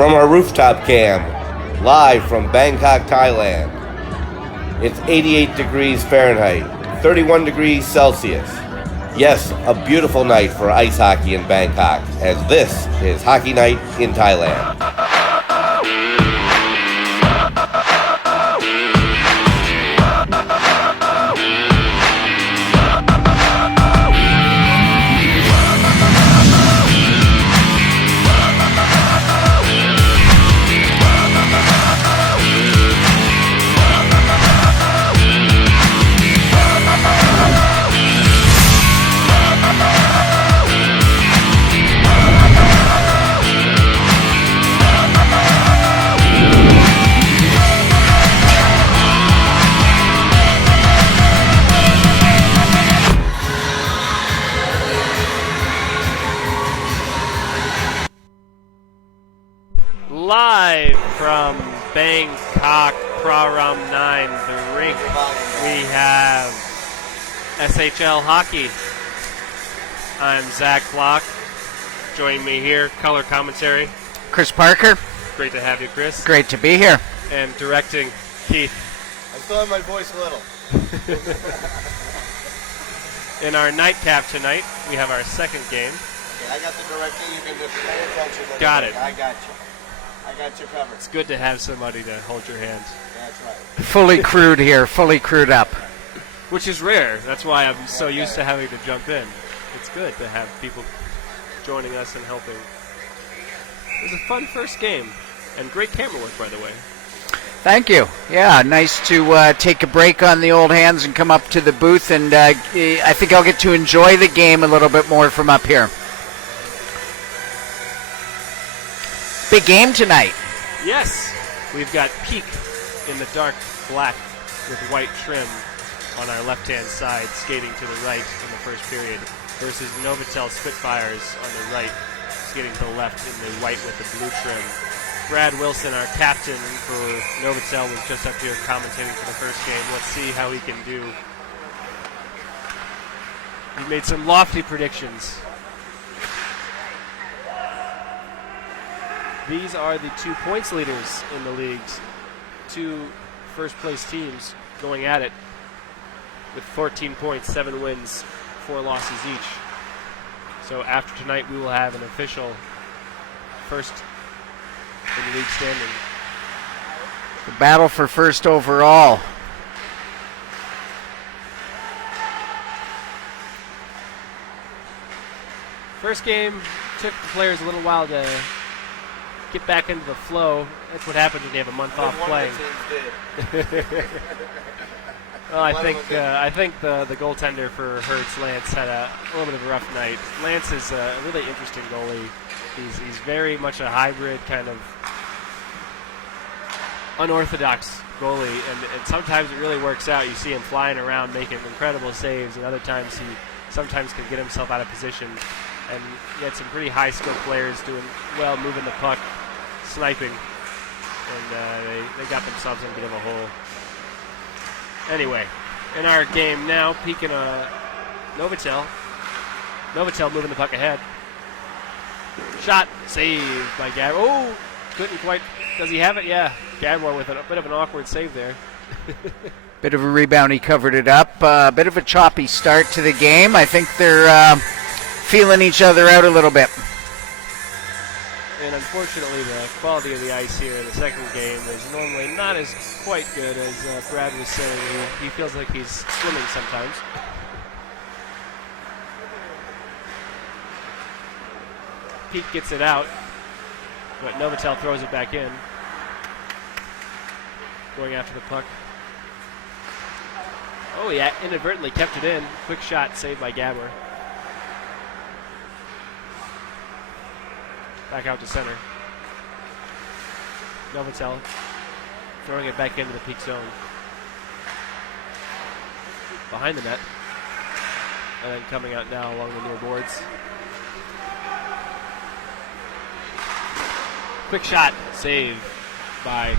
from our rooftop cam, live from Bangkok, Thailand. It's 88 degrees Fahrenheit, 31 degrees Celsius. Yes, a beautiful night for ice hockey in Bangkok, as this is Hockey Night in Thailand. Live from Bangkok, Praram 9, the rink, we have SHL Hockey. I'm Zach Block. Joining me here, color commentary, Chris Parker. Great to have you, Chris. Great to be here. And directing, Keith. I still have my voice a little. In our nightcap tonight, we have our second game. Okay, I got the directing. You can just pay attention. Got it. I got you. I got you covered. It's good to have somebody to hold your hand. That's right. Fully crewed here, fully crewed up. Which is rare. That's why I'm so used to having to jump in. It's good to have people joining us and helping. It was a fun first game. And great camera work, by the way. Thank you. Yeah, nice to take a break on the old hands and come up to the booth, and I think I'll get to enjoy the game a little bit more from up here. Big game tonight. Yes, we've got Peak in the dark black with white trim on our left-hand side, skating to the right in the first period, versus Novotel Spitfires on the right, skating to the left in the white with the blue trim. Brad Wilson, our captain for Novotel, was just up here commentating for the first game. Let's see how he can do. He made some lofty predictions. These are the 2 points leaders in the leagues. Two first-place teams going at it with 14 points, 7 wins, 4 losses each. So after tonight, we will have an official first in the league standing. The battle for first overall. First game took the players a little while to get back into the flow. That's what happens when you have a month off playing. Well, I think the goaltender for Hertz, Lance, had a little bit of a rough night. Lance is a really interesting goalie. He's very much a hybrid kind of unorthodox goalie, and sometimes it really works out. You see him flying around making incredible saves, and other times he sometimes can get himself out of position. And he had some pretty high-skilled players doing well, moving the puck, sniping, and they got themselves in a bit of a hole. Anyway, in our game now, peeking Novotel. Novotel moving the puck ahead. Shot, saved by Gabor. Oh, couldn't quite. Does he have it? Yeah. Gabor with a bit of an awkward save there. Bit of a rebound, he covered it up. Bit of a choppy start to the game. I think they're feeling each other out a little bit. And unfortunately, the quality of the ice here in the second game is normally not as quite good as Brad was saying. He feels like he's swimming sometimes. Pete gets it out, but Novotel throws it back in. Going after the puck. Oh, he inadvertently kept it in. Quick shot saved by Gabor. Back out to center. Novotel throwing it back into the peak zone. Behind the net. And then coming out now along the near boards. Quick shot save by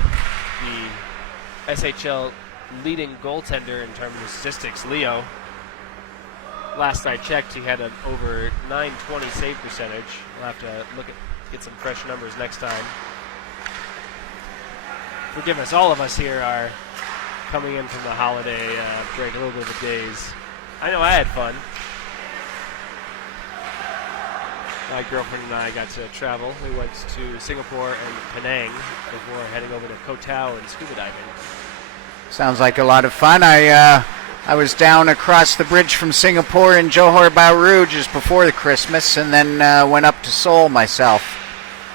the SHL leading goaltender in terms of statistics, Leo. Last I checked, he had an over 920 save percentage. We'll have to get some fresh numbers next time. forgive us, all of us here are coming in from the holiday break, a little bit of a daze. I know I had fun. My girlfriend and I got to travel. We went to Singapore and Penang before heading over to Koh Tao and scuba diving. Sounds like a lot of fun. I was down across the bridge from Singapore in Johor Bahru just before the Christmas, and then went up to Seoul myself.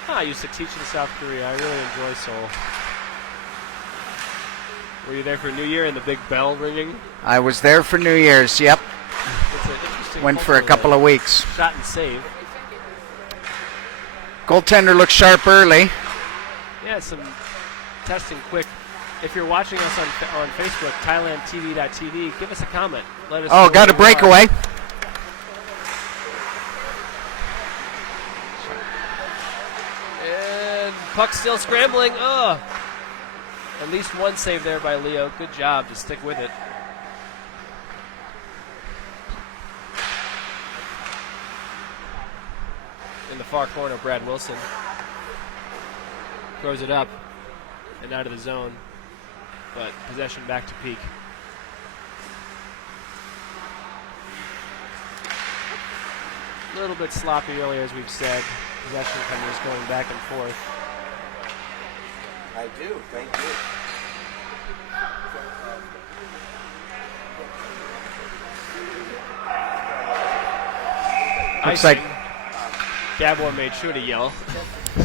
I used to teach in South Korea. I really enjoy Seoul. Were you there for New Year and the big bell ringing? I was there for New Year's, yep. It's an interesting Went for a couple of weeks. Shot and save. Goaltender looked sharp early. Yeah, some testing quick. If you're watching us on Facebook, ThailandTV.tv, give us a comment. Let us know got a breakaway. And puck still scrambling. Ugh. At least one save there by Leo. Good job to stick with it. In the far corner, Brad Wilson throws it up and out of the zone, but possession back to Peak. A little bit sloppy earlier, as we've said. Possession is going back and forth. I do, thank you. Looks like Gabor made sure to yell,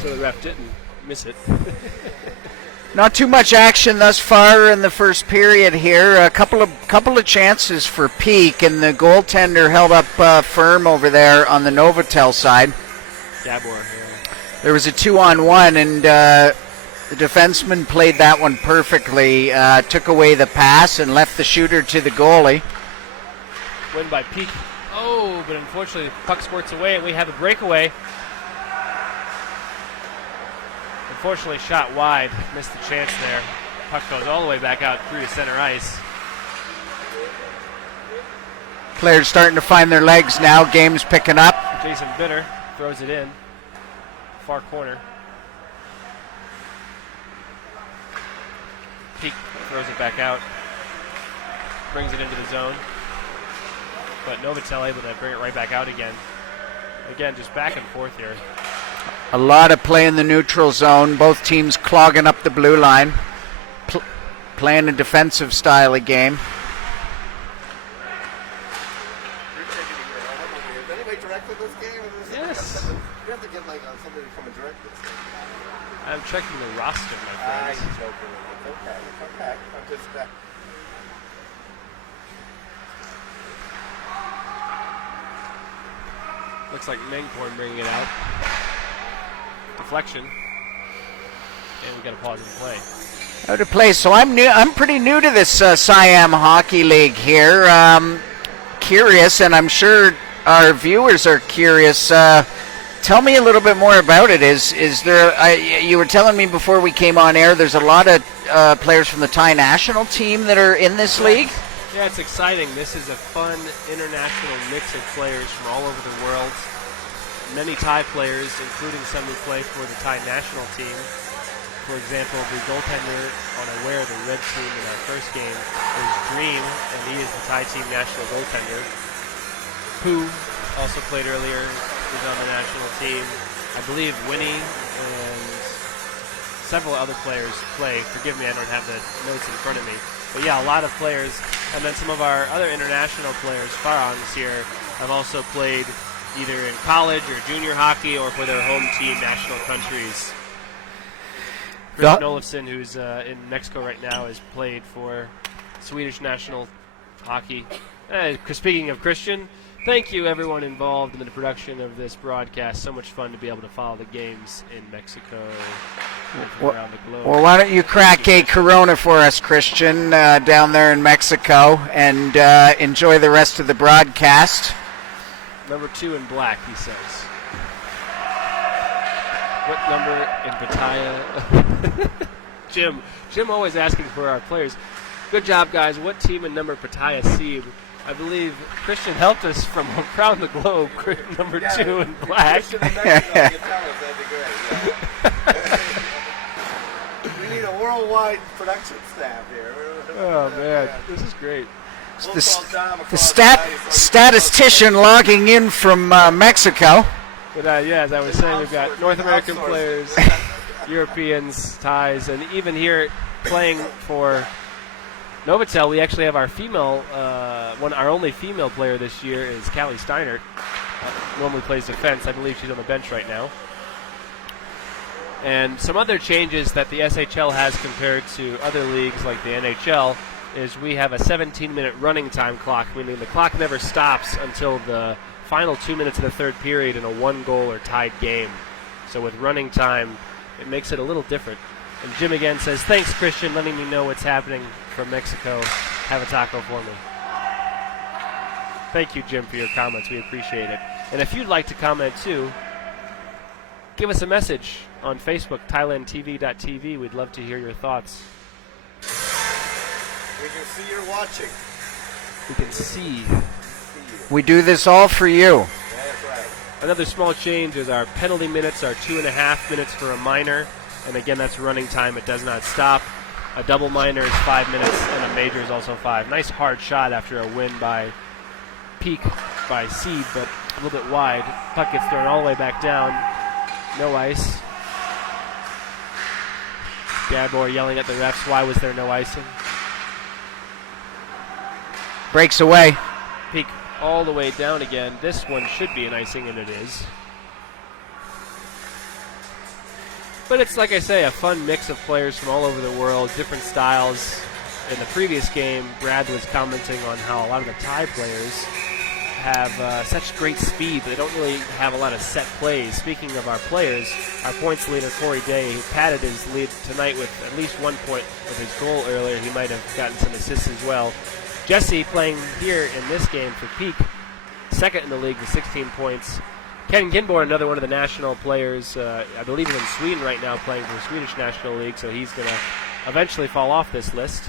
so the ref didn't miss it. not too much action thus far in the first period here. A couple of chances for Peak, and the goaltender held up firm over there on the Novotel side. Gabor, yeah. There was a 2-on-1, and the defenseman played that one perfectly. Took away the pass and left the shooter to the goalie. Win by Peak. Oh, but unfortunately the puck squirts away and we have a breakaway. Unfortunately shot wide. Missed the chance there. Puck goes all the way back out through to center ice. Players starting to find their legs now. Game's picking up. Jason Bitter throws it in. Far corner. Peak throws it back out. Brings it into the zone. But Novotel able to bring it right back out again. Again, just back and forth here. A lot of play in the neutral zone. Both teams clogging up the blue line. Playing a defensive style of game. Is anybody directed this game? Yes. You have to get somebody to come and direct this. I'm checking the roster, my friends. I'm joking. It's okay. I'm just... Looks like Mengporn bringing it out. Deflection. And we got a pause in play. Out of play. So I'm pretty new to this Siam Hockey League here. Curious, and I'm sure our viewers are curious. Tell me a little bit more about it. Is there? You were telling me before we came on air. There's a lot of players from the Thai national team that are in this league. Yeah, it's exciting. This is a fun international mix of players from all over the world. Many Thai players, including some who play for the Thai national team. For example, the goaltender on the red team in our first game is Dream, and he is the Thai team national goaltender. Pooh also played earlier, was on the national team. I believe Winnie and several other players play. Forgive me, I don't have the notes in front of me. But yeah, a lot of players. And then some of our other international players, Farangs here, have also played either in college or junior hockey or for their home team national countries. Christian Olofsson, who's in Mexico right now, has played for Swedish national hockey. Speaking of Christian, thank you everyone involved in the production of this broadcast. So much fun to be able to follow the games in Mexico and from around the globe. Well, why don't you crack a Corona for us, Christian, down there in Mexico, and enjoy the rest of the broadcast. Number 2 in black, he says. What number in Pattaya? Jim always asking for our players. Good job, guys. What team and number Pattaya Siam? I believe Christian helped us from around the globe. Number 2 in black. Christian in Mexico, you tell us, that'd be great. Yeah. We need need a worldwide production staff here. Oh man, this is great. The statistician logging in from Mexico. But as I was saying, we've got North American players, Europeans, Thais, and even here playing for Novotel, we actually have our female, our only female player this year is Callie Steinert. Normally plays defense. I believe she's on the bench right now. And some other changes that the SHL has compared to other leagues like the NHL is we have a 17-minute running time clock, meaning the clock never stops until the final 2 minutes of the third period in a one-goal or tied game. So with running time, it makes it a little different. And Jim again says, thanks, Christian, letting me know what's happening from Mexico. Have a taco for me. Thank you, Jim, for your comments. We appreciate it. And if you'd like to comment, too, give us a message on Facebook, thailandtv.tv. We'd love to hear your thoughts. We can see you're watching. We can see. We do this all for you. Yeah, that's right. Another small change is our penalty minutes are 2.5 minutes for a minor. And again, that's running time. It does not stop. A double minor is 5 minutes, and a major is also 5. Nice hard shot after a win by Peak by Seed, but a little bit wide. Puck gets thrown all the way back down. No ice. Gabor yelling at the refs, why was there no icing? Breaks away. Peak all the way down again. This one should be an icing, and it is. But it's, like I say, a fun mix of players from all over the world, different styles. In the previous game, Brad was commenting on how a lot of the Thai players have such great speed, but they don't really have a lot of set plays. Speaking of our players, our points leader, Corey Day, who padded his lead tonight with at least 1 point with his goal earlier. He might have gotten some assists as well. Jesse playing here in this game for Peak, second in the league with 16 points. Ken Ginborn, another one of the national players, I believe he's in Sweden right now playing for the Swedish National League, so he's going to eventually fall off this list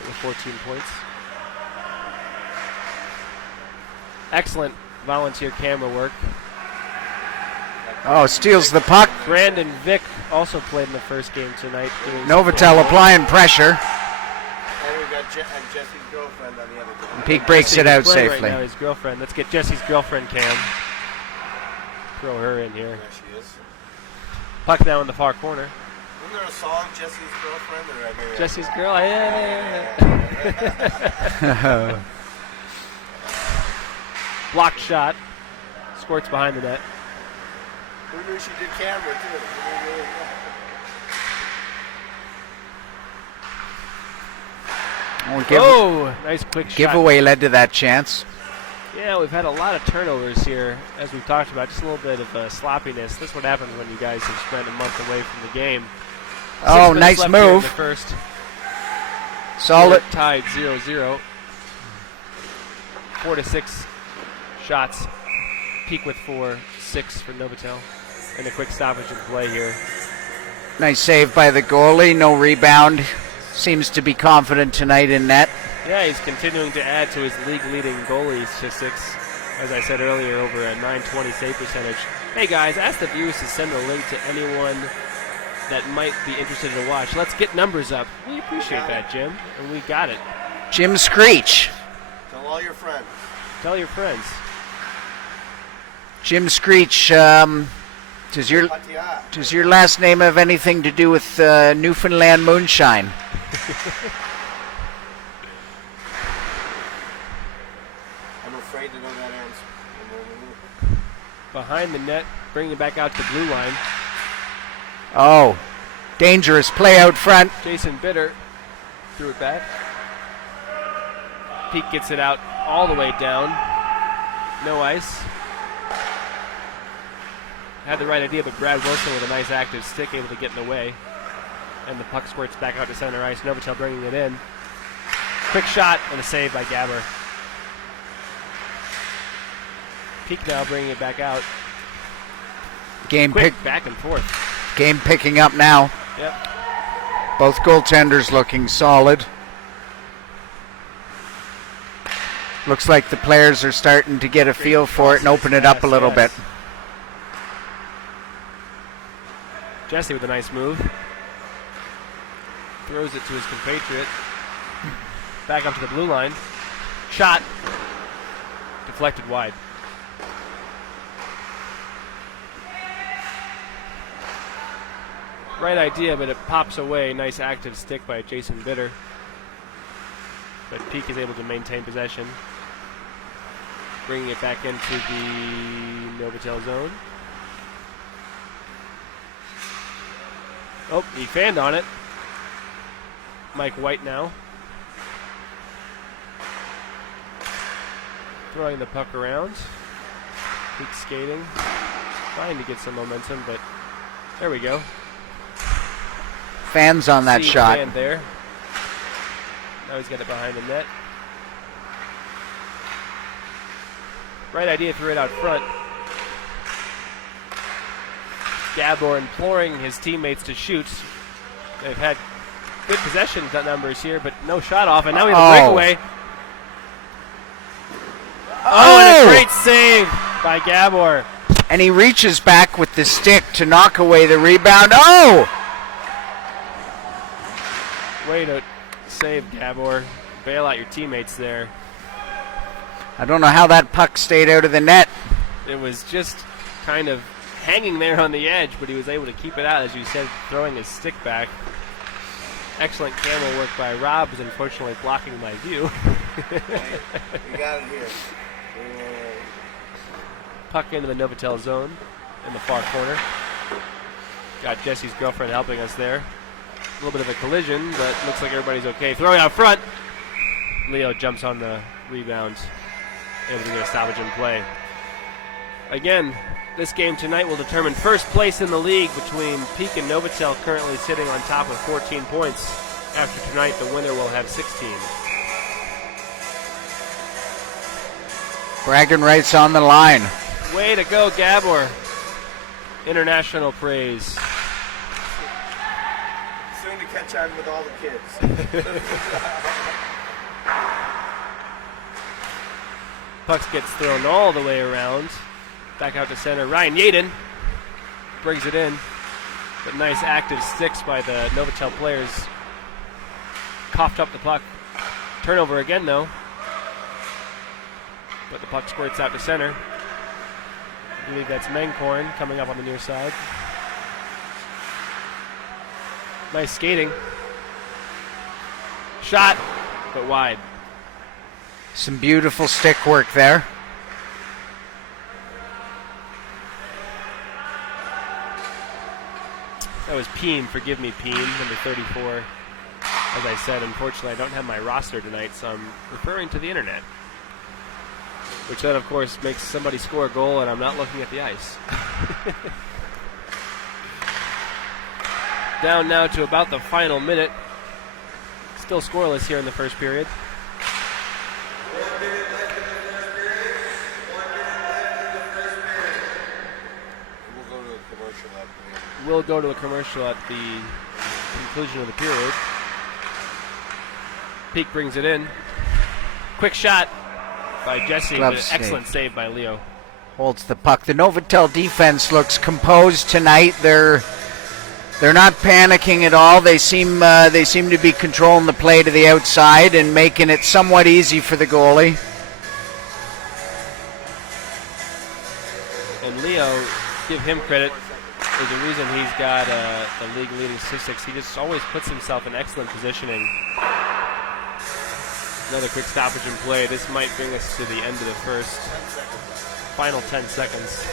with 14 points. Excellent volunteer camera work. Oh, steals the puck. Brandon Vick also played in the first game tonight. Novotel applying pressure. And we've got Jesse's girlfriend on the other team. Peak breaks it out safely. safely. Right now, his girlfriend. Let's get Jesse's girlfriend cam. Throw her in here. There she is. Puck now in the far corner. Isn't there a song, Jesse's girlfriend? Or Jesse's girl. Yeah. Blocked shot. Squirts behind the net. Who knew she did camera, too? Nice quick shot. Giveaway led to that chance. Yeah, we've had a lot of turnovers here, as we've talked about. Just a little bit of sloppiness. That's what happens when you guys have spent a month away from the game. Oh, nice move. In the first. Solid. We're tied 0-0. 4 to 6 shots. Peak with 4, 6 for Novotel. And a quick stoppage in play here. Nice save by the goalie. No rebound. Seems to be confident tonight in net. Yeah, he's continuing to add to his league-leading goalie statistics. As I said earlier, over a .920 save percentage. Hey guys, ask the viewers to send a link to anyone that might be interested to watch. Let's get numbers up. We appreciate that, Jim, and we got it. Jim Screech. Tell all your friends. Tell your friends. Jim Screech, does your last name have anything to do with Newfoundland moonshine? I'm afraid to know that answer. Behind the net, bringing it back out to the blue line. Oh, dangerous play out front. Jason Bitter threw it back. Peak gets it out all the way down. No ice. Had the right idea, but Brad Wilson with a nice active stick able to get in the way. And the puck squirts back out to center ice. Novotel bringing it in. Quick shot and a save by Gabber. Peak now bringing it back out. Game back and forth. Game picking up now. Yep. Both goaltenders looking solid. Looks like the players are starting to get a feel for it and open it up a little bit. Jesse with a nice move. throws it to his compatriot. Back up to the blue line. Shot. Deflected wide. Right idea, but it pops away. Nice active stick by Jason Bitter. But Peak is able to maintain possession. Bringing it back into the Novotel zone. Oh, he fanned on it. Mike White now. Throwing the puck around. Peak skating. Trying to get some momentum, but there we go. Fans on that shot. Fan there. Now he's got it behind the net. Right idea, threw it out front. Gabor imploring his teammates to shoot. They've had good possession numbers here, but no shot off, and now we have a breakaway. Oh, and a great save by Gabor. And he reaches back with the stick to knock away the rebound. Oh! Way to save, Gabor. Bail out your teammates there. I don't know how that puck stayed out of the net. It was just kind of hanging there on the edge, but he was able to keep it out, as you said, throwing his stick back. Excellent camera work by Rob, who's unfortunately blocking my view. You got it here. Puck into the Novotel zone in the far corner. Got Jesse's girlfriend helping us there. A little bit of a collision, but looks like everybody's okay. Throwing out front. Leo jumps on the rebound, able to get a stoppage in play. Again, this game tonight will determine first place in the league between Peak and Novotel, currently sitting on top with 14 points. After tonight, the winner will have 16. Bragging rights on the line. Way to go, Gabor. International praise. Soon to catch on with all the kids. Puck gets thrown all the way around. Back out to center. Ryan Yaden brings it in. But nice active sticks by the Novotel players. Coughed up the puck. Turnover again, though. But the puck squirts out to center. I believe that's Menkorn coming up on the near side. Nice skating. Shot, but wide. Some beautiful stick work there. That was Peen. Forgive me, Peen, number 34. As I said, unfortunately, I don't have my roster tonight, so I'm referring to the internet. Which then, of course, makes somebody score a goal, and I'm not looking at the ice. Down now to about the final minute. Still scoreless here in the first period. We'll go to a commercial at the conclusion of the period. Peak brings it in. Quick shot by Jesse, but an excellent save by Leo. Holds the puck. The Novotel defense looks composed tonight. They're not panicking at all. They seem to be controlling the play to the outside and making it somewhat easy for the goalie. And Leo, give him credit. There's a reason he's got the league leading statistics. He just always puts himself in excellent positioning. Another quick stoppage in play. This might bring us to the end of the first. Final 10 seconds.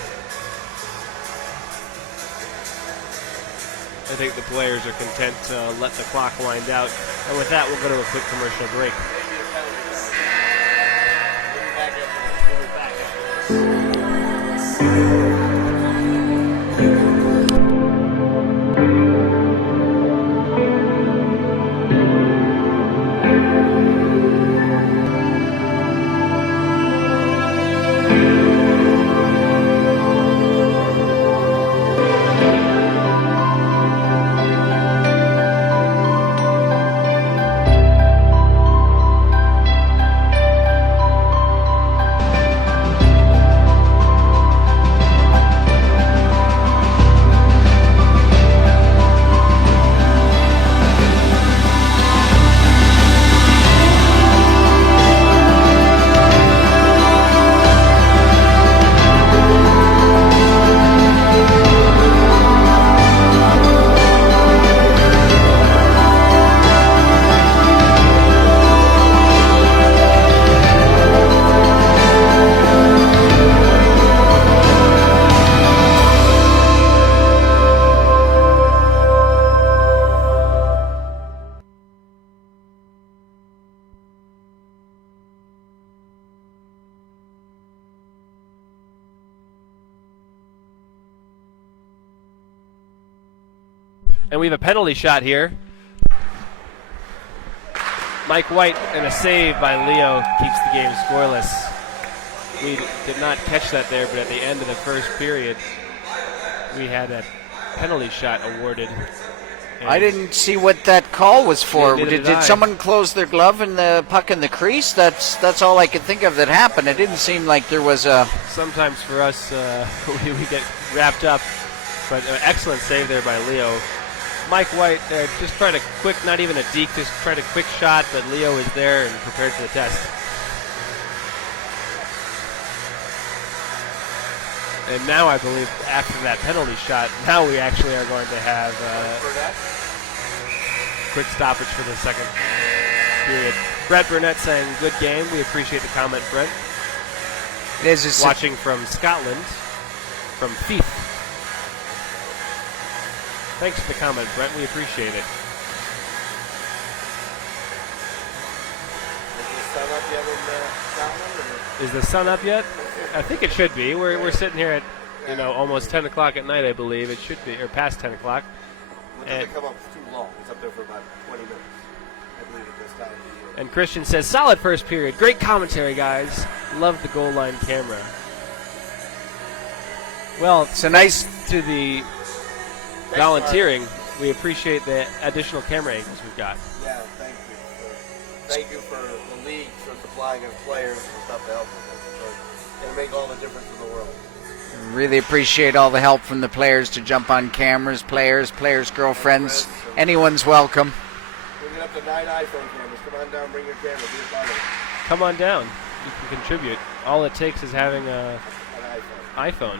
I think the players are content to let the clock wind out. And with that, we'll go to a quick commercial break. And we have a penalty shot here. Mike White and a save by Leo keeps the game scoreless. We did not catch that there, but at the end of the first period, we had a penalty shot awarded. I didn't see what that call was for. Neither Did someone close their glove and the puck in the crease? That's all I could think of that happened. It didn't seem like there was a... Sometimes for us, we get wrapped up, but excellent save there by Leo. Mike White just tried a quick, not even a deke, just tried a quick shot, but Leo is there and prepared for the test. And now I believe after that penalty shot, now we actually are going to have quick stoppage for the second period. Brett Burnett saying, good game. We appreciate the comment, Brett. Watching from Scotland, from Fife. Thanks for the comment, Brett. We appreciate it. Is the sun up yet? I think it should be. We're sitting here at almost 10 o'clock at night, I believe. It should be, or past 10 o'clock. It doesn't come up too long. It's up there for about 20 minutes, I believe, at this time of the year. And Christian says, solid first period. Great commentary, guys. Love the goal line camera. Well, it's a nice... to the volunteering, we appreciate the additional camera angles we've got. Yeah, thank you. Thank you for the league for supplying us players and stuff to help with us. It'll make all the difference in the world. Really appreciate all the help from the players to jump on cameras, players, girlfriends. Anyone's welcome. We'll get up to 9 iPhone cameras. Come on down, bring your camera, be a part of it. Come on down. You can contribute. All it takes is having an iPhone.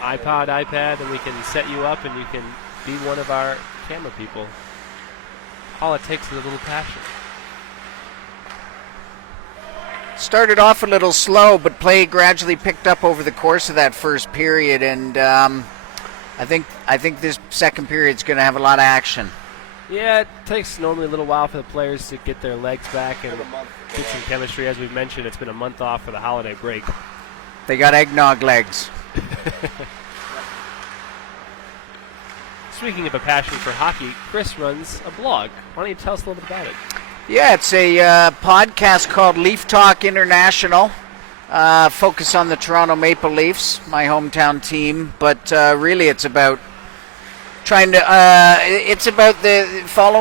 iPod, iPad, and we can set you up and you can be one of our camera people. All it takes is a little passion. Started off a little slow, but play gradually picked up over the course of that first period, and I think this second period is going to have a lot of action. Yeah, it takes normally a little while for the players to get their legs back and get some chemistry. As we've mentioned, it's been a month off for the holiday break. They got eggnog legs. Speaking of a passion for hockey, Chris runs a blog. Why don't you tell us a little bit about it? Yeah, it's a podcast called Leaf Talk International. Focus on the Toronto Maple Leafs, my hometown team. But really, it's about following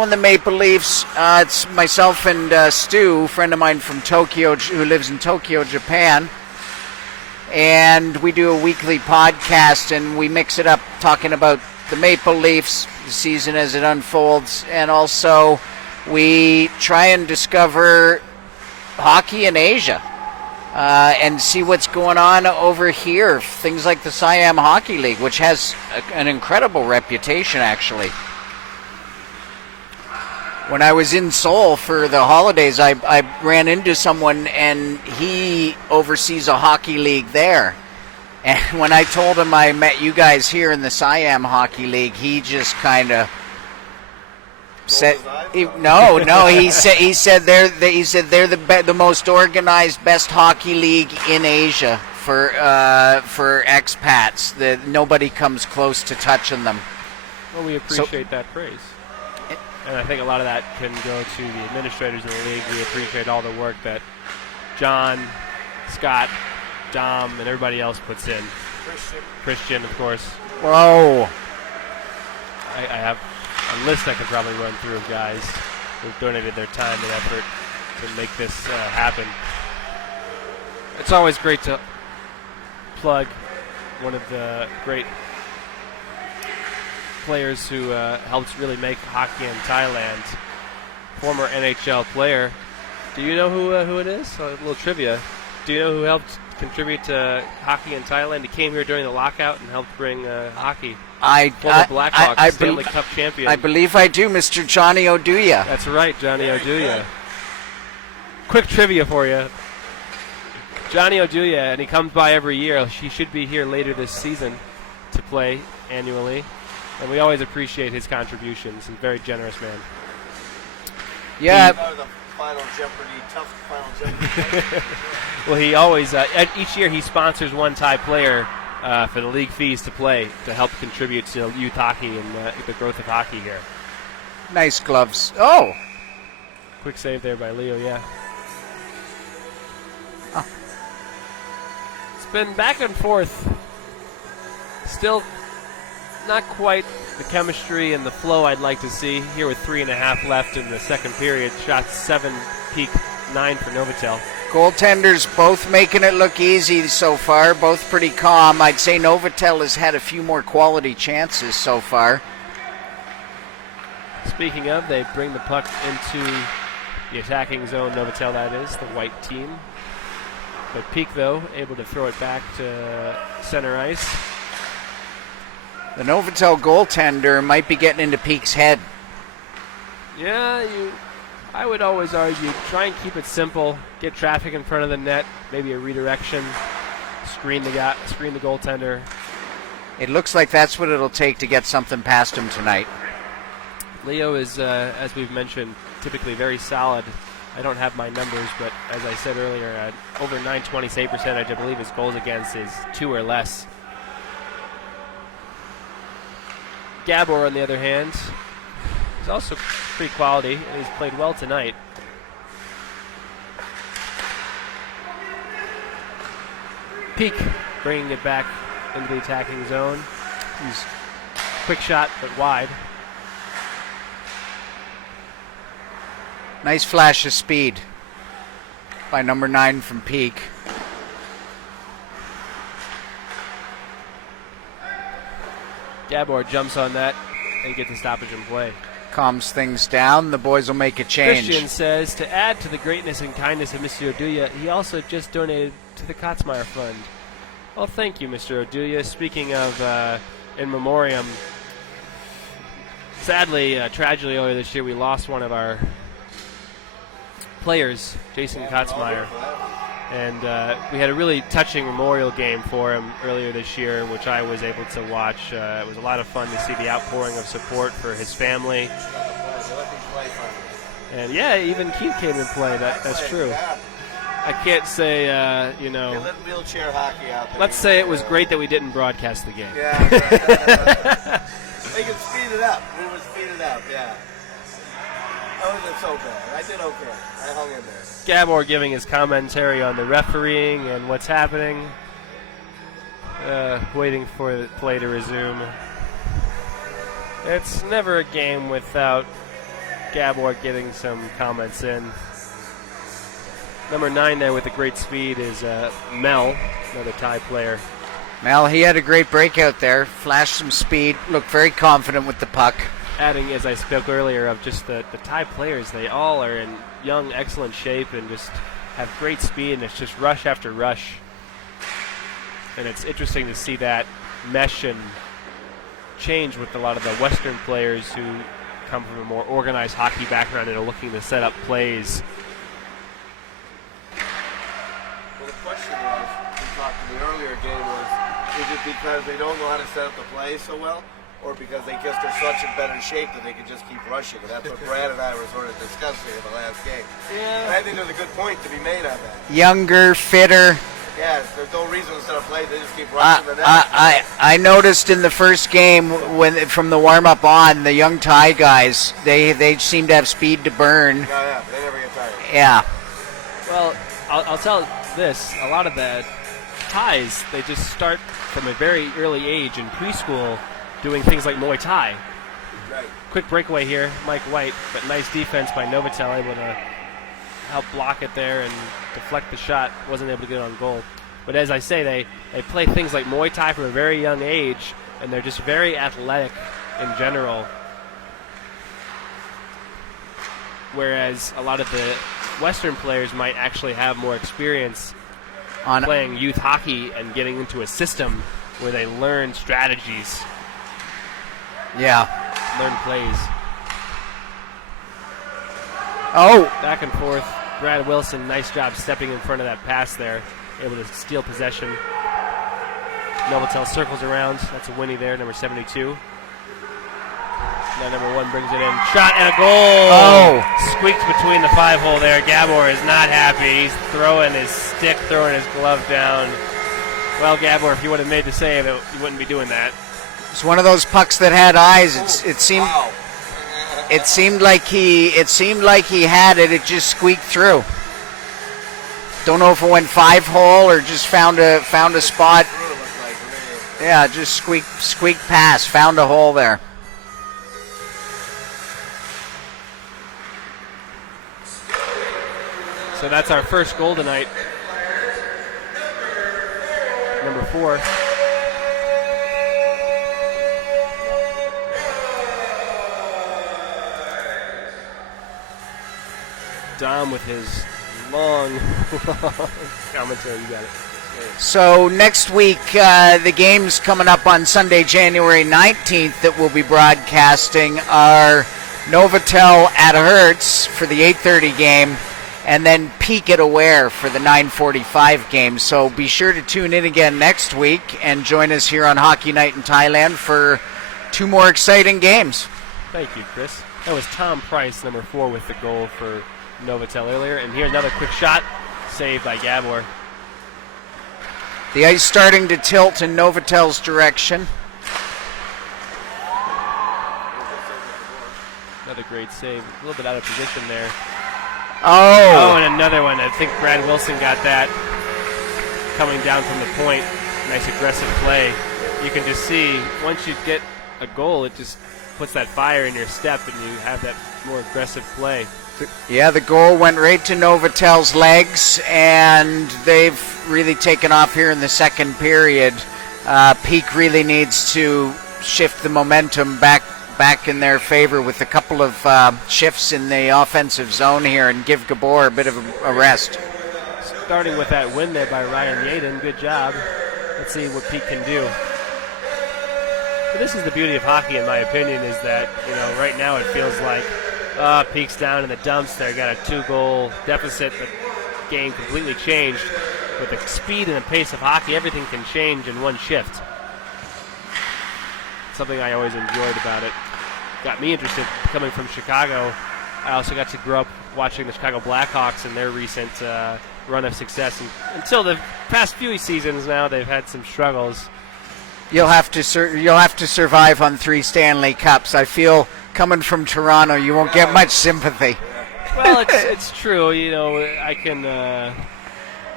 the Maple Leafs. It's myself and Stu, a friend of mine from Tokyo, who lives in Tokyo, Japan. And we do a weekly podcast, and we mix it up talking about the Maple Leafs, the season as it unfolds, and also we try and discover hockey in Asia and see what's going on over here. Things like the Siam Hockey League, which has an incredible reputation, actually. When I was in Seoul for the holidays, I ran into someone, and he oversees a hockey league there. And when I told him I met you guys here in the Siam Hockey League, he just kind of said, "No." He said they're the most organized, best hockey league in Asia for expats. That nobody comes close to touching them. Well, we appreciate that praise. And I think a lot of that can go to the administrators in the league. We appreciate all the work that John, Scott, Dom, and everybody else puts in. Christian, of course. Whoa. I have a list I could probably run through of guys who've donated their time and effort to make this happen. It's always great to plug one of the great players who helped really make hockey in Thailand. Former NHL player. Do you know who it is? A little trivia. Do you know who helped contribute to hockey in Thailand? He came here during the lockout and helped bring hockey. Former Blackhawks Stanley Cup champion. I believe I do, Mr. Johnny Oduya. That's right, Johnny Oduya. Quick trivia for you. Johnny Oduya, and he comes by every year. He should be here later this season to play annually. And we always appreciate his contributions. He's a very generous man. Yeah. Tough Final Jeopardy. Well, he always, each year he sponsors one Thai player for the league fees to play to help contribute to youth hockey and the growth of hockey here. Nice gloves. Oh, Quick save there by Leo, yeah. Oh. It's been back and forth. Still not quite the chemistry and the flow I'd like to see. Here with 3.5 left in the second period. Shots 7, Peak 9 for Novotel. goaltenders both making it look easy so far, both pretty calm. I'd say Novotel has had a few more quality chances so far. Speaking of, they bring the puck into the attacking zone, Novotel that is, the white team. But Peak, though, able to throw it back to center ice. The Novotel goaltender might be getting into Peak's head. Yeah, I would always argue, try and keep it simple. Get traffic in front of the net, maybe a redirection, screen the goaltender. It looks like that's what it'll take to get something past him tonight. Leo is, as we've mentioned, typically very solid. I don't have my numbers, but as I said earlier, over 920 save percentage, I believe his goals against is 2 or less. Gabor, on the other hand, is also pretty quality, and he's played well tonight. Peak bringing it back into the attacking zone. He's quick shot, but wide. Nice flash of speed by number 9 from Peak. Gabor jumps on that and gets a stoppage in play. Calms things down. The boys will make a change. Christian says, to add to the greatness and kindness of Mr. Oduya, he also just donated to the Kotzmeyer Fund. Well, thank you, Mr. Oduya. Speaking of in memoriam, sadly, tragically earlier this year, we lost one of our players, Jason Kotzmeyer. And we had a really touching memorial game for him earlier this year, which I was able to watch. It was a lot of fun to see the outpouring of support for his family. And yeah, even Keith came and played. That's true. I can't say, They let wheelchair hockey out there. Let's say it was great that we didn't broadcast the game. Yeah. They can speed it up. We would speed it up, yeah. That wasn't so bad. I did okay. I hung in there. Gabor giving his commentary on the refereeing and what's happening. Waiting for the play to resume. It's never a game without Gabor getting some comments in. Number 9 there with the great speed is Mel, another Thai player. Mel, he had a great breakout there. Flashed some speed. Looked very confident with the puck. Adding, as I spoke earlier, of just the Thai players, they all are in young, excellent shape and just have great speed, and it's just rush after rush. And it's interesting to see that mesh and change with a lot of the Western players who come from a more organized hockey background and are looking to set up plays. Well, the question was, we talked in the earlier game, was, is it because they don't know how to set up the play so well? Or because they just are such in better shape that they can just keep rushing. And that's what Brad and I were sort of discussing in the last game. Yeah. And I think there's a good point to be made on that. Younger, fitter. Yes, there's no reason to set up play. They just keep rushing the net. I noticed in the first game, when from the warm-up on, the young Thai guys, they seem to have speed to burn. Yeah, they never get tired. Yeah. Well, I'll tell this. A lot of the Thais, they just start from a very early age in preschool doing things like Muay Thai. Right. Quick breakaway here, Mike White, but nice defense by Novotel, able to help block it there and deflect the shot. Wasn't able to get on goal. But as I say, they play things like Muay Thai from a very young age, and they're just very athletic in general. Whereas a lot of the Western players might actually have more experience on playing youth hockey and getting into a system where they learn strategies. Yeah. Learn plays. Oh. Back and forth. Brad Wilson, nice job stepping in front of that pass there. Able to steal possession. Novotel circles around. That's a Winnie there, number 72. Now number 1 brings it in. Shot and a goal! Oh. Squeaked between the 5-hole there. Gabor is not happy. He's throwing his stick, throwing his glove down. Well, Gabor, if you would have made the save, you wouldn't be doing that. It's one of those pucks that had eyes. It seemed like he had it. It just squeaked through. Don't know if it went 5-hole or just found a spot. Yeah, just squeak past. Found a hole there. So that's our first goal tonight. Number 4. Dom with his long commentary. You got it. So next week, the games coming up on Sunday, January 19th that we'll be broadcasting are Novotel at Hertz for the 8:30 game, and then Peak at Aware for the 9:45 game. So be sure to tune in again next week and join us here on Hockey Night in Thailand for 2 more exciting games. Thank you, Chris. That was Tom Price, number 4, with the goal for Novotel earlier. And here's another quick shot, saved by Gabor. The ice starting to tilt in Novotel's direction. Another great save. A little bit out of position there. Oh, and another one. I think Brad Wilson got that coming down from the point. Nice aggressive play. You can just see once you get a goal, it just puts that fire in your step and you have that more aggressive play. Yeah, the goal went right to Novatel's legs, and they've really taken off here in the second period. Peak really needs to shift the momentum back in their favor with a couple of shifts in the offensive zone here and give Gabor a bit of a rest. Starting with that win there by Ryan Yaden. Good job. Let's see what Peak can do. But this is the beauty of hockey, in my opinion, is that, right now it feels like Peak's down in the dumps. They got a 2-goal deficit. The game completely changed. With the speed and the pace of hockey, everything can change in one shift. Something I always enjoyed about it. Got me interested coming from Chicago. I also got to grow up watching the Chicago Blackhawks and their recent run of success. And until the past few seasons now, they've had some struggles. You'll have to survive on 3 Stanley Cups. I feel coming from Toronto, you won't get much sympathy. Well, it's true. I can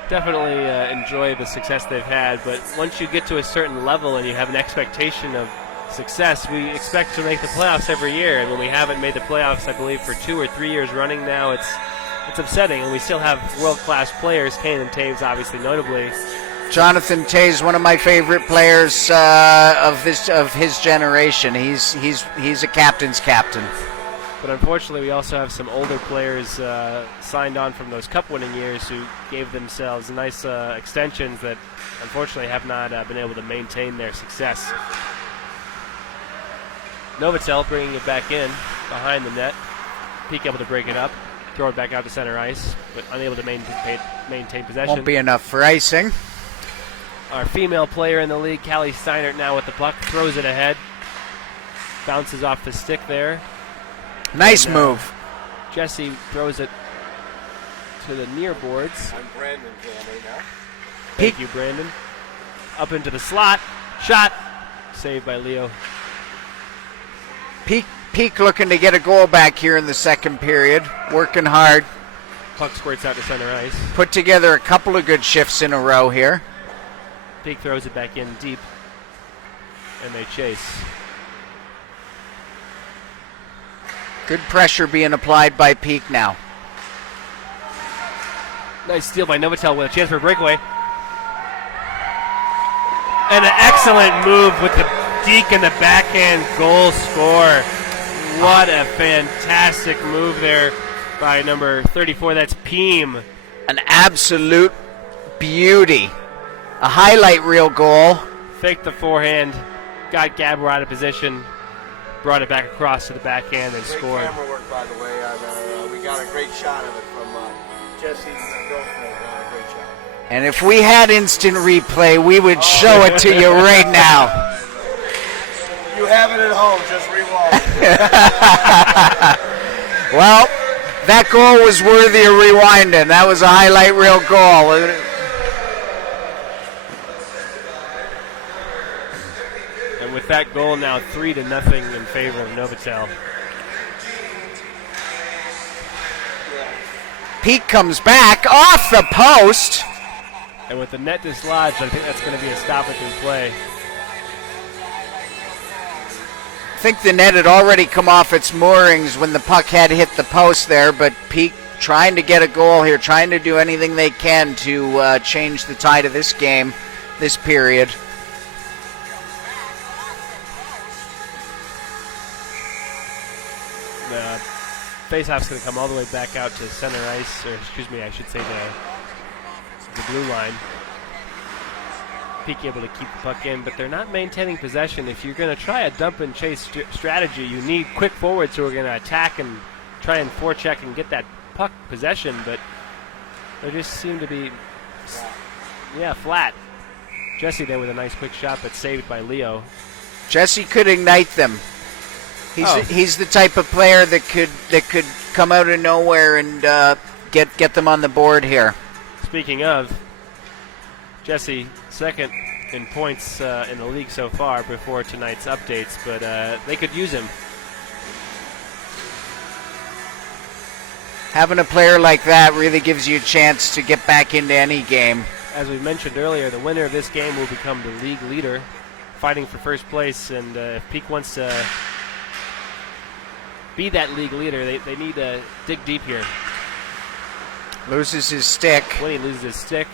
definitely enjoy the success they've had, but once you get to a certain level and you have an expectation of success, we expect to make the playoffs every year. And when we haven't made the playoffs, I believe, for 2 or 3 years running now, it's upsetting. And we still have world-class players, Kane and Taves, obviously, notably. Jonathan Taves, one of my favorite players of his generation. He's a captain's captain. But unfortunately, we also have some older players signed on from those cup-winning years who gave themselves nice extensions that unfortunately have not been able to maintain their success. Novotel bringing it back in behind the net. Peak able to break it up, throw it back out to center ice, but unable to maintain possession. Won't be enough for icing. Our female player in the league, Callie Steinert, now with the puck, throws it ahead. Bounces off the stick there. Nice move. Jesse throws it to the near boards. I'm Brandon family now. Thank you, Brandon. Up into the slot. Shot. Saved by Leo. Peak looking to get a goal back here in the second period. Working hard. Puck squirts out to center ice. Put together a couple of good shifts in a row here. Peak throws it back in deep. And they chase. Good pressure being applied by Peak now. Nice steal by Novotel with a chance for a breakaway. And an excellent move with the deke and the backhand goal score. What a fantastic move there by number 34. That's Peem. An absolute beauty. A highlight reel goal. Faked the forehand. Got Gabor out of position. Brought it back across to the backhand and scored. Great camera work, by the way. We got a great shot of it from Jesse's girlfriend. Great shot. And if we had instant replay, we would show it to you right now. You have it at home. Just rewind. Well, that goal was worthy of rewinding. That was a highlight reel goal. And with that goal now 3-0 in favor of Novotel. Peak comes back off the post. And with the net dislodged, I think that's going to be a stoppage in play. I think the net had already come off its moorings when the puck had hit the post there, but Peak trying to get a goal here, trying to do anything they can to change the tide of this game, this period. The faceoff's going to come all the way back out to center ice, or excuse me, I should say the blue line. Peak able to keep the puck in, but they're not maintaining possession. If you're going to try a dump and chase strategy, you need quick forwards who are going to attack and try and forecheck and get that puck possession, but they just seem to be, flat. Jesse there with a nice quick shot, but saved by Leo. Jesse could ignite them. He's the type of player that could come out of nowhere and get them on the board here. Speaking of, Jesse second in points in the league so far before tonight's updates, but they could use him. Having a player like that really gives you a chance to get back into any game. As we mentioned earlier, the winner of this game will become the league leader, fighting for first place, and if Peak wants to be that league leader, they need to dig deep here. Loses his stick. When he loses his stick,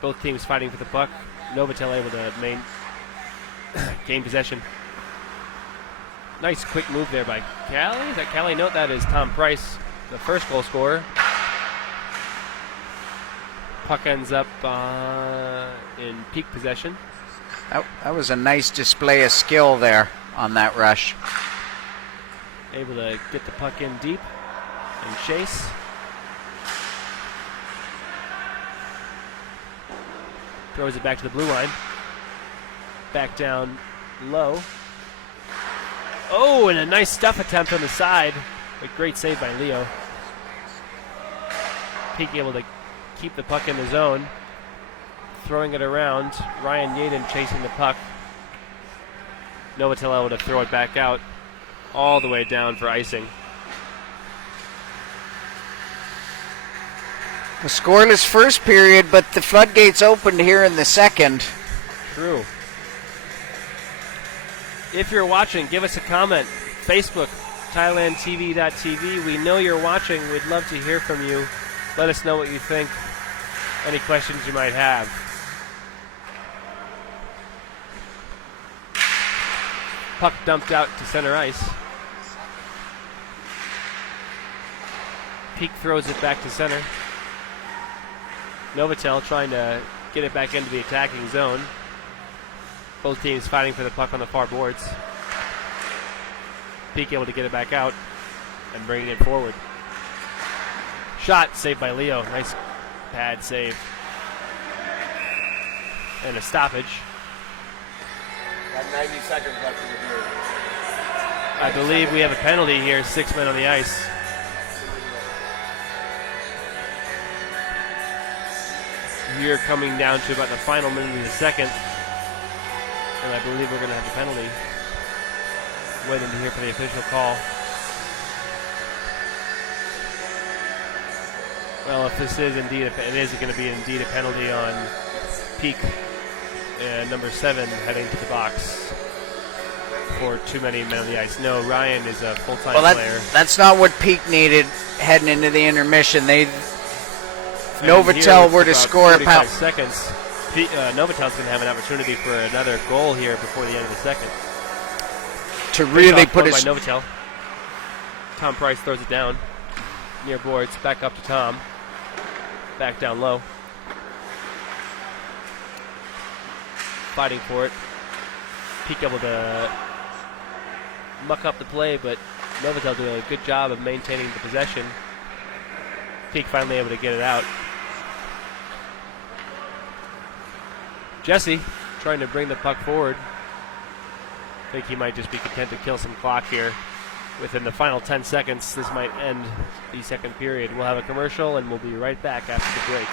both teams fighting for the puck. Novotel able to gain possession. Nice quick move there by Callie. Is that Callie? Note that is Tom Price, the first goal scorer. Puck ends up in Peak possession. That was a nice display of skill there on that rush. Able to get the puck in deep and chase. Throws it back to the blue line. Back down low. Oh, and a nice stuff attempt on the side. A great save by Leo. Peak able to keep the puck in the zone. Throwing it around. Ryan Yaden chasing the puck. Novotel able to throw it back out. All the way down for icing. A scoreless first period, but the floodgates opened here in the second. True. If you're watching, give us a comment. Facebook, ThailandTV.tv. We know you're watching. We'd love to hear from you. Let us know what you think. Any questions you might have. Puck dumped out to center ice. Peak throws it back to center. Novotel trying to get it back into the attacking zone. Both teams fighting for the puck on the far boards. Peak able to get it back out and bringing it forward. Shot saved by Leo. Nice pad save. And a stoppage. Got 90 seconds left in the period. I believe we have a penalty here. 6 men on the ice. Here coming down to about the final minute of the second. And I believe we're going to have a penalty. Waiting to hear for the official call. Well, if this is indeed, it is going to be indeed a penalty on Peak, number 7, heading to the box for too many men on the ice. No, Ryan is a full-time player. That's not what Peak needed heading into the intermission. Novotel were to score 45 seconds. Novotel's going to have an opportunity for another goal here before the end of the second. To really put by Novotel. Tom Price throws it down near boards. Back up to Tom. Back down low. Fighting for it. Peak able to muck up the play, but Novotel doing a good job of maintaining the possession. Peak finally able to get it out. Jesse trying to bring the puck forward. I think he might just be content to kill some clock here. Within the final 10 seconds, this might end the second period. We'll have a commercial, and we'll be right back after the break.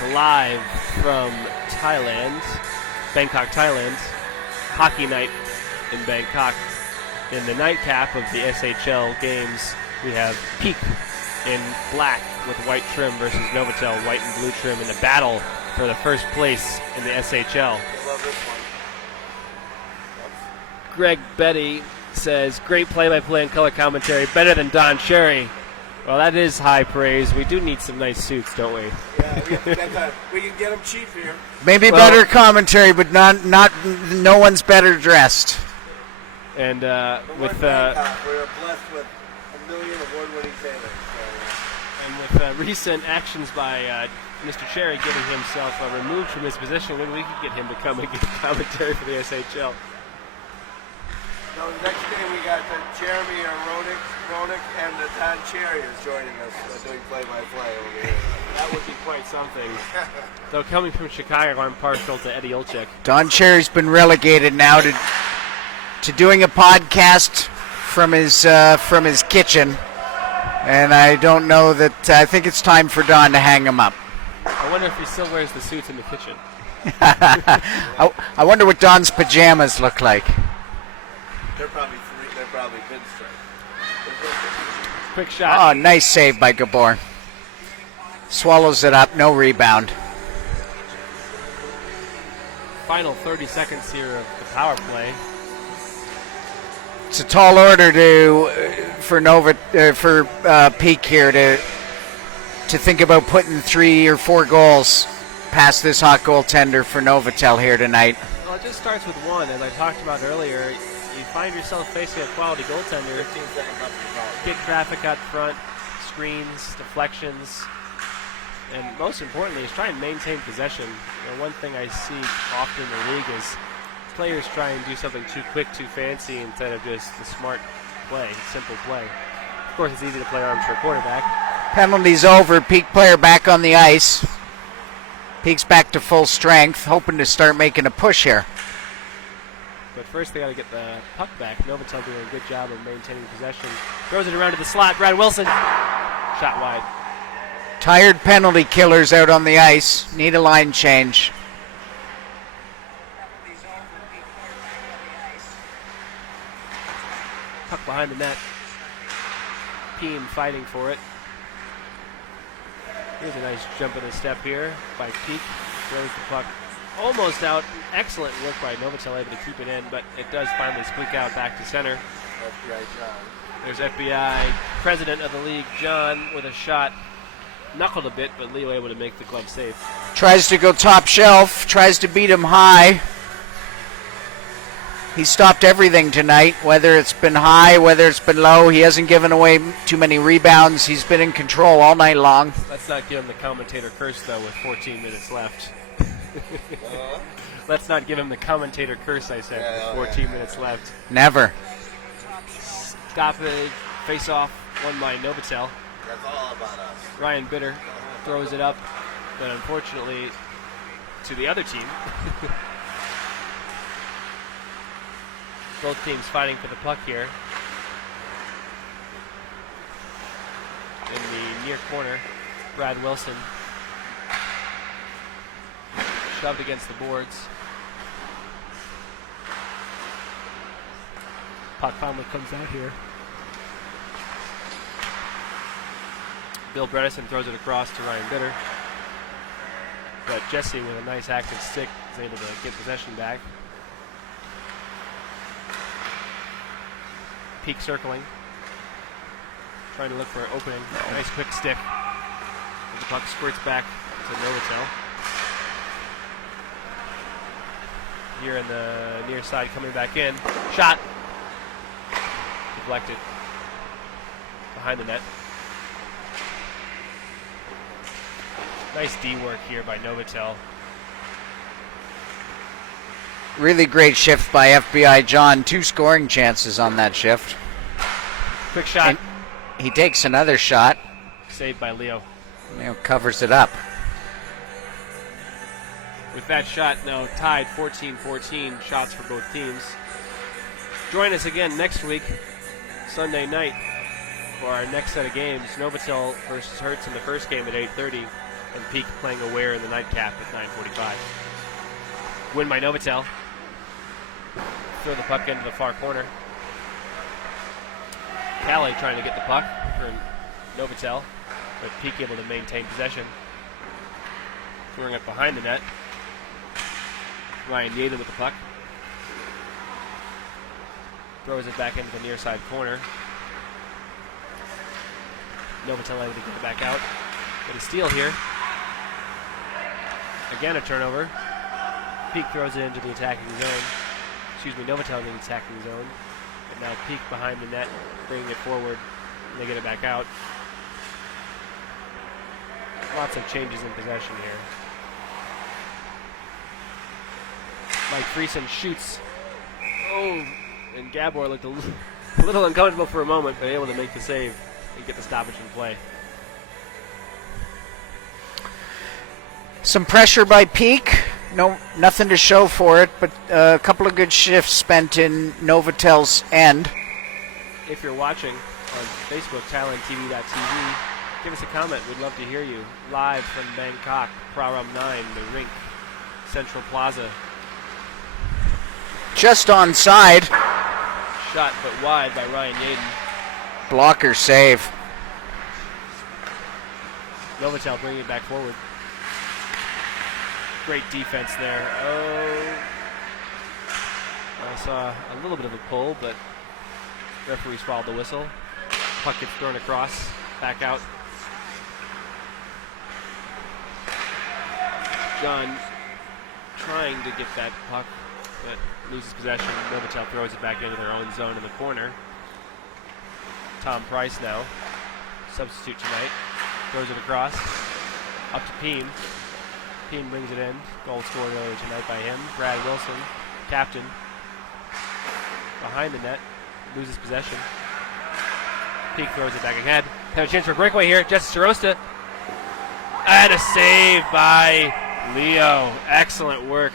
back live from Thailand, Bangkok, Thailand. Hockey night in Bangkok. In the nightcap of the SHL games, we have Peak in black with white trim versus Novotel, white and blue trim, in the battle for the first place in the SHL. I love this one. Greg Betty says, great play-by-play and color commentary, better than Don Cherry. Well, that is high praise. We do need some nice suits, don't we? Yeah, we can get them cheap here. Maybe better commentary, but no one's better dressed. And we're blessed with a million award-winning sailors. And with recent actions by Mr. Cherry getting himself removed from his position, maybe we could get him to come and give commentary for the SHL. No, next game we got Jeremy Ronick and Don Cherry is joining us doing play-by-play over here. That would be quite something. Though coming from Chicago, I'm partial to Eddie Olczyk. Don Cherry's been relegated now to doing a podcast from his kitchen, and I don't know that. I think it's time for Don to hang him up. I wonder if he still wears the suits in the kitchen. I wonder what Don's pajamas look like. They're probably pinstripe. Quick shot. Oh, nice save by Gabor. Swallows it up, no rebound. Final 30 seconds here of the power play. It's a tall order for Peak here to think about putting 3 or 4 goals past this hot goaltender for Novotel here tonight. Well, it just starts with one, as I talked about earlier. You find yourself facing a quality goaltender. 15 seconds left in the call. Big traffic out front, screens, deflections, and most importantly is try and maintain possession. One thing I see often in the league is players try and do something too quick, too fancy, instead of just the smart play, simple play. Of course, it's easy to play armchair quarterback. Penalty's over. Peak player back on the ice. Peak's back to full strength, hoping to start making a push here. But first they got to get the puck back. Novotel doing a good job of maintaining possession. Throws it around to the slot. Brad Wilson. Shot wide. Tired penalty killers out on the ice. Need a line change. Puck behind the net. Peen fighting for it. Here's a nice jump in the step here by Peak. Throws the puck almost out. Excellent work by Novotel, able to keep it in, but it does finally squeak out back to center. FBI John. There's FBI president of the league, John, with a shot. Knuckled a bit, but Leo able to make the glove save. Tries to go top shelf. Tries to beat him high. He stopped everything tonight, whether it's been high, whether it's been low. He hasn't given away too many rebounds. He's been in control all night long. Let's not give him the commentator curse, though, with 14 minutes left. Let's not give him the commentator curse, I said, with 14 minutes left. Never. Stoppage, face-off, won by Novotel. That's all about us. Ryan Bitter throws it up, but unfortunately to the other team. Both teams fighting for the puck here. In the near corner, Brad Wilson shoved against the boards. Puck finally comes out here. Bill Bredesen throws it across to Ryan Bitter. But Jesse, with a nice active stick, is able to get possession back. Peak circling. Trying to look for an opening. Nice quick stick. As the puck squirts back to Novotel. Here in the near side, coming back in. Shot. Deflected. Behind the net. Nice D work here by Novotel. Really great shift by FBI John. 2 scoring chances on that shift. Quick shot. And he takes another shot. Saved by Leo. Covers it up. With that shot now tied 14-14 shots for both teams. Join us again next week, Sunday night, for our next set of games. Novotel versus Hertz in the first game at 8:30, and Peak playing Aware in the nightcap at 9:45. Win by Novotel. Throw the puck into the far corner. Calais trying to get the puck for Novotel, but Peak able to maintain possession. Throwing it behind the net. Ryan Yaden with the puck. Throws it back into the near side corner. Novotel able to get it back out. Get a steal here. Again a turnover. Peak throws it into the attacking zone. Novotel in the attacking zone. And now Peak behind the net, bringing it forward, and they get it back out. Lots of changes in possession here. Mike Friesen shoots. Oh, and Gabor looked a little uncomfortable for a moment, but able to make the save and get the stoppage in play. Some pressure by Peak. No, nothing to show for it, but a couple of good shifts spent in Novatel's end. If you're watching on Facebook, ThailandTV.tv, give us a comment. We'd love to hear you. Live from Bangkok, Praram 9, the rink, Central Plaza. Just onside. Shot but wide by Ryan Yaden. Blocker save. Novotel bringing it back forward. Great defense there. Oh, I saw a little bit of a pull, but referees followed the whistle. Puck gets thrown across, back out. John trying to get that puck, but loses possession. Novotel throws it back into their own zone in the corner. Tom Price now, substitute tonight, throws it across, up to Peem. Peem brings it in. Goal scored earlier tonight by him. Brad Wilson, captain, behind the net, loses possession. Peak throws it back ahead. Have a chance for a breakaway here. Jesse Sarosta. And a save by Leo. Excellent work.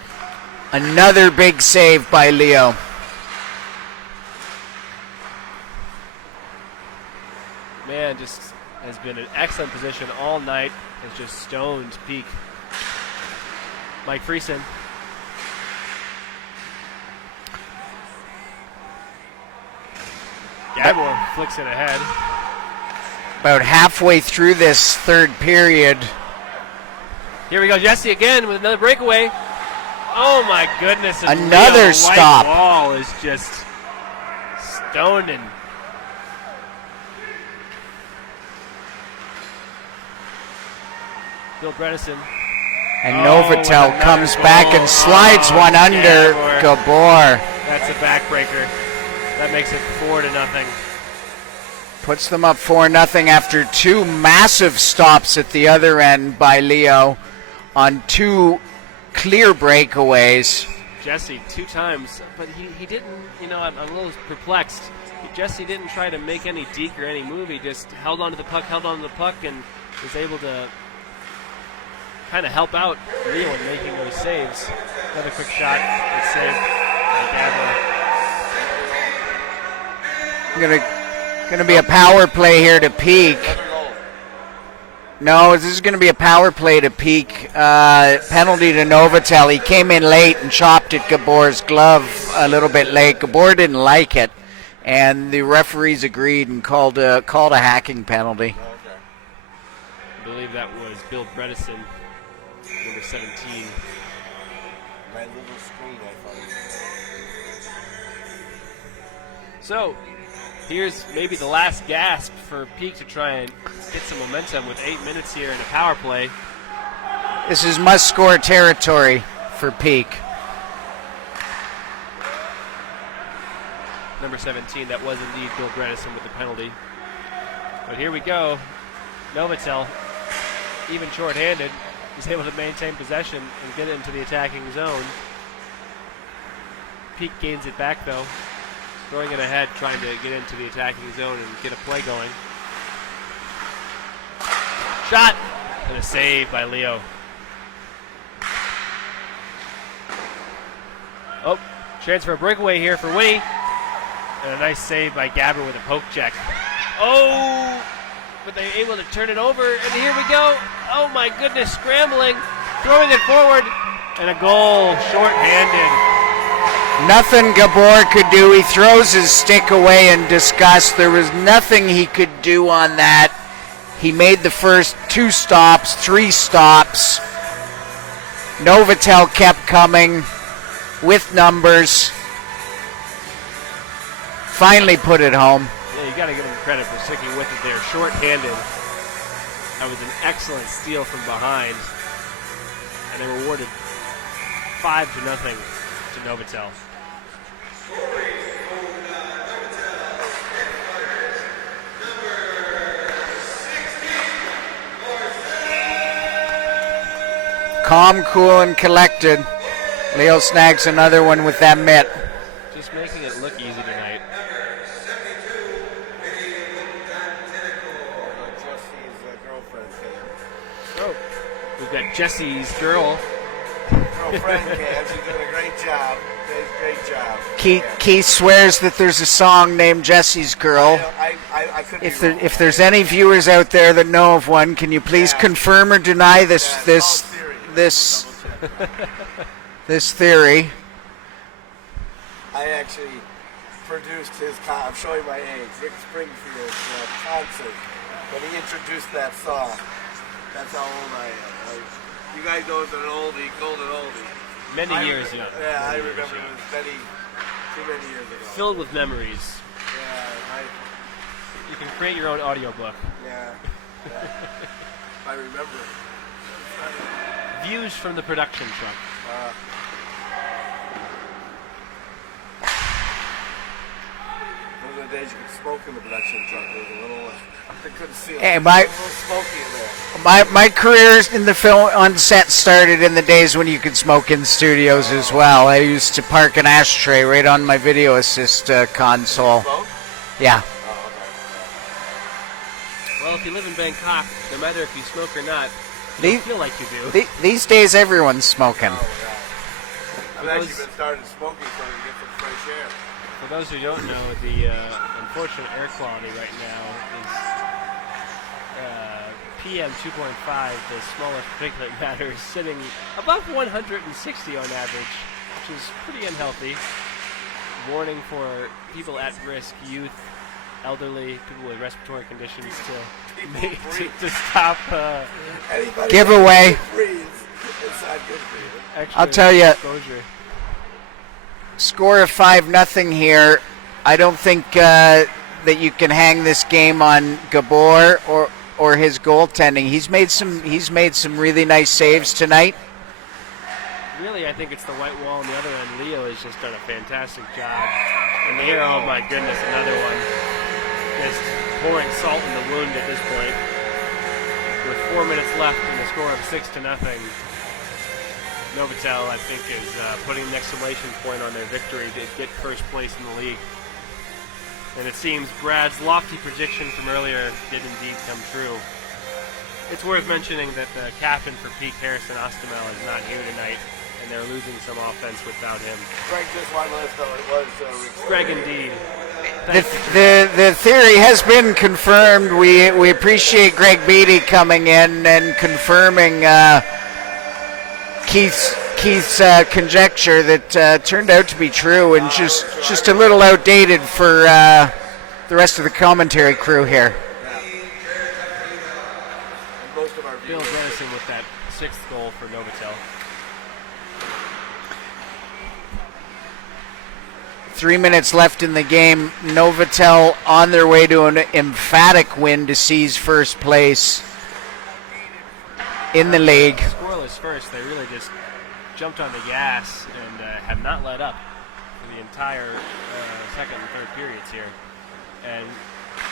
Another big save by Leo. Man, just has been in excellent position all night. Has just stoned Peak. Mike Friesen. Gabor flicks it ahead. About halfway through this third period. Here we go, Jesse again with another breakaway. Oh my goodness! Another stop. The wall is just stoning. Bill Bredesen. And Novotel comes back and slides one under Gabor. That's a backbreaker. That makes it 4-0. Puts them up 4-0 after two massive stops at the other end by Leo on two clear breakaways. Jesse 2 times, but he didn't, I'm a little perplexed. Jesse didn't try to make any deke or any move. He just held on to the puck, and was able to kind of help out Leo in making those saves. Another quick shot. It's saved by Gabor. Gonna be a power play here to Peak. No, this is going to be a power play to Peak. Penalty to Novotel. He came in late and chopped at Gabor's glove a little bit late. Gabor didn't like it, and the referees agreed and called a hacking penalty. I believe that was Bill Bredesen, number 17. My little screen, I thought. So, here's maybe the last gasp for Peak to try and get some momentum with 8 minutes here in a power play. This is must-score territory for Peak. Number 17, that was indeed Bill Bredesen with the penalty. But here we go. Novotel, even shorthanded, is able to maintain possession and get it into the attacking zone. Peak gains it back, though. Throwing it ahead, trying to get into the attacking zone and get a play going. Shot! And a save by Leo. Oh, chance for a breakaway here for Winnie. And a nice save by Gabber with a poke check. Oh, but they're able to turn it over, and here we go. Oh my goodness, scrambling, throwing it forward, and a goal, short-handed. Nothing Gabor could do. He throws his stick away in disgust. There was nothing he could do on that. He made the first 2 stops, 3 stops. Novotel kept coming with numbers. Finally put it home. Yeah, you got to give them credit for sticking with it there. Short-handed. That was an excellent steal from behind. And they were awarded 5-0 to Novotel. Calm, cool, and collected. Leo snags another one with that mitt. Just making it look easy tonight. Oh, we've got Jesse's girlfriend. She's doing a great job. Great job. Keith swears that there's a song named Jesse's Girl. I could be wrong. If there's any viewers out there that know of one, can you please confirm or deny this theory? I actually produced his I'm showing my age, Rick Springfield's concert when he introduced that song. That's how old I am. You guys know it's an oldie, golden oldie. Many years ago. Yeah, I remember it was too many years ago. Filled with memories. Yeah, You can create your own audiobook. yeah. I remember. Views from the production truck. Those are the days you could smoke in the production truck. It was a little, I couldn't see it. Hey, It was a little smoky in there. My career in the film on set started in the days when you could smoke in studios as well. I used to park an ashtray right on my video assist console. Smoke? Yeah. Oh, okay. Well, if you live in Bangkok, no matter if you smoke or not, you The- don't feel like you do. These days, everyone's smoking. Oh, yeah. I've actually been started smoking so we get some fresh air. For those who don't know, the unfortunate air quality right now is PM 2.5, the smallest particulate matter, is sitting above 160 on average, which is pretty unhealthy. Warning for people at risk, youth, elderly, people with respiratory conditions to stop. Anybody Giveaway. that breathes, it's not good for you. Extra I'll tell you. exposure. Score of 5-0 here. I don't think that you can hang this game on Gabor or his goaltending. He's made some really nice saves tonight. Really, I think it's the white wall on the other end. Leo has just done a fantastic job. And here, oh my goodness, another one. Just pouring salt in the wound at this point. With 4 minutes left and a score of 6-0. Novotel, I think, is putting an exclamation point on their victory to get first place in the league. And it seems Brad's lofty prediction from earlier did indeed come true. It's worth mentioning that the captain for Peak, Harrison Ostamel, is not here tonight, and they're losing some offense without him. Greg just wanted to let us know it was Rick. Greg, indeed. The theory has been confirmed. We appreciate Greg Beatty coming in and confirming Keith's conjecture that turned out to be true, and just a little outdated for the rest of the commentary crew here. Most of our Bill viewers. Dennison with that 6th goal for Novotel. 3 minutes left in the game. Novotel on their way to an emphatic win to seize first place in the league. Scoreless first, they really just jumped on the gas and have not let up for the entire second and third periods here. And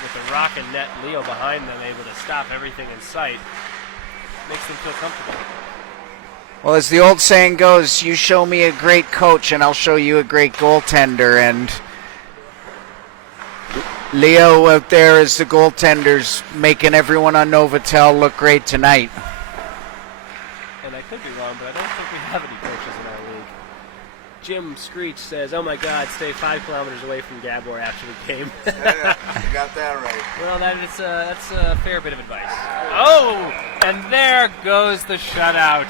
with the rock and net Leo behind them, able to stop everything in sight, makes them feel comfortable. Well, as the old saying goes, you show me a great coach and I'll show you a great goaltender. And Leo out there as the goaltender's making everyone on Novotel look great tonight. And I could be wrong, but I don't think we have any coaches in our league. Jim Screech says, "Oh my God, stay 5 kilometers away from Gabor after the game." Yeah, you got that right. Well, that's a fair bit of advice. Oh, and there goes the shutout.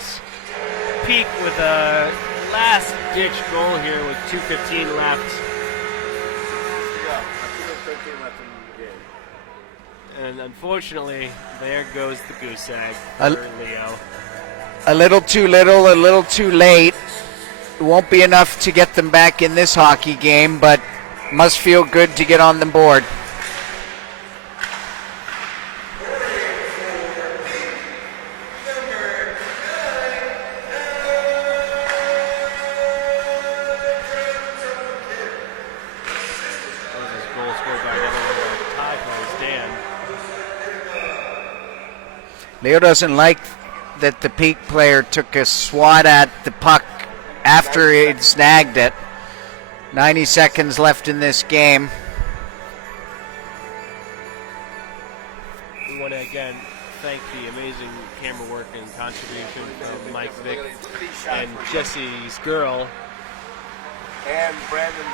Peak with a last-ditch goal here with 2:15 left. Yeah, 2:15 left in the game. And unfortunately, there goes the goose egg A- for Leo. A little too little, a little too late. It won't be enough to get them back in this hockey game, but must feel good to get on the board. This goal scored by another one by Ty plays Dan. Leo doesn't like that the Peak player took a swat at the puck after he'd snagged it. 90 seconds left in this game. We want to again thank the amazing camera work and contribution from Mike Vick and Jesse's girl. And Brandon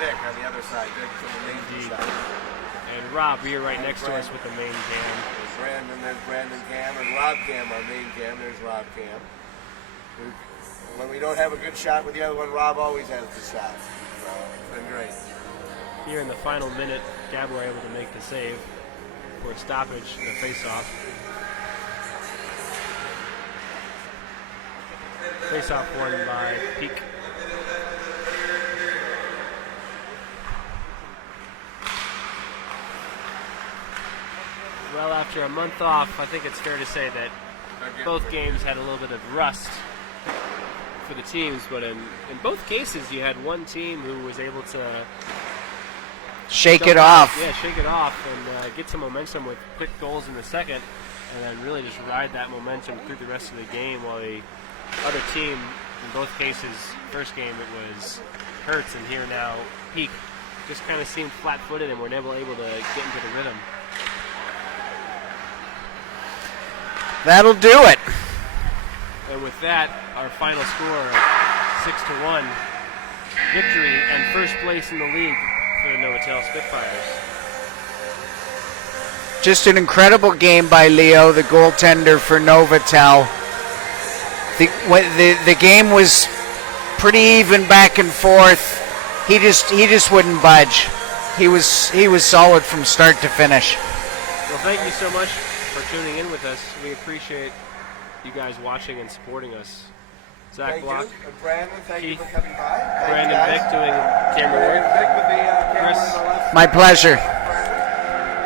Vick on the other side. Vic from the main Indeed. side. And Rob here right next to us with the main cam. There's Brandon Cam, and Rob Cam, our main cam. There's Rob Cam. When we don't have a good shot with the other one, Rob always has the shot. So it's been great. Here in the final minute, Gabor able to make the save for a stoppage in the face-off. Face-off won by Peak. Well, after a month off, I think it's fair to say that both games had a little bit of rust for the teams, but in both cases you had one team who was able to Shake jump it out, off. Yeah, shake it off and get some momentum with quick goals in the second, and then really just ride that momentum through the rest of the game, while the other team, in both cases, first game it was Hertz, and here now Peak, just kind of seemed flat-footed and were never able to get into the rhythm. That'll do it. And with that, our final score, 6-1 victory and first place in the league for the Novotel Spitfires. Just an incredible game by Leo, the goaltender for Novotel. The game was pretty even back and forth. He just wouldn't budge. He was solid from start to finish. Well, thank you so much for tuning in with us. We appreciate you guys watching and supporting us. Zach Thank Block, you. And Brandon, thank you Keith, for coming by. Thank Brandon you Vick guys. doing camera work. Vic with the camera Chris. on the left. My pleasure.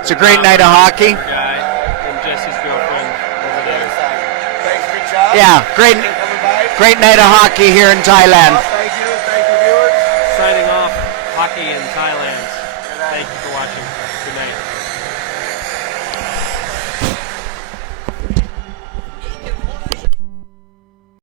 It's a great night of hockey. Guy and Jesse's girlfriend over there. Thanks, good job. Yeah, great Coming by. great night of hockey here in Thailand. Thank you, viewers. Signing off, hockey in Thailand. Thank you for watching. Good night.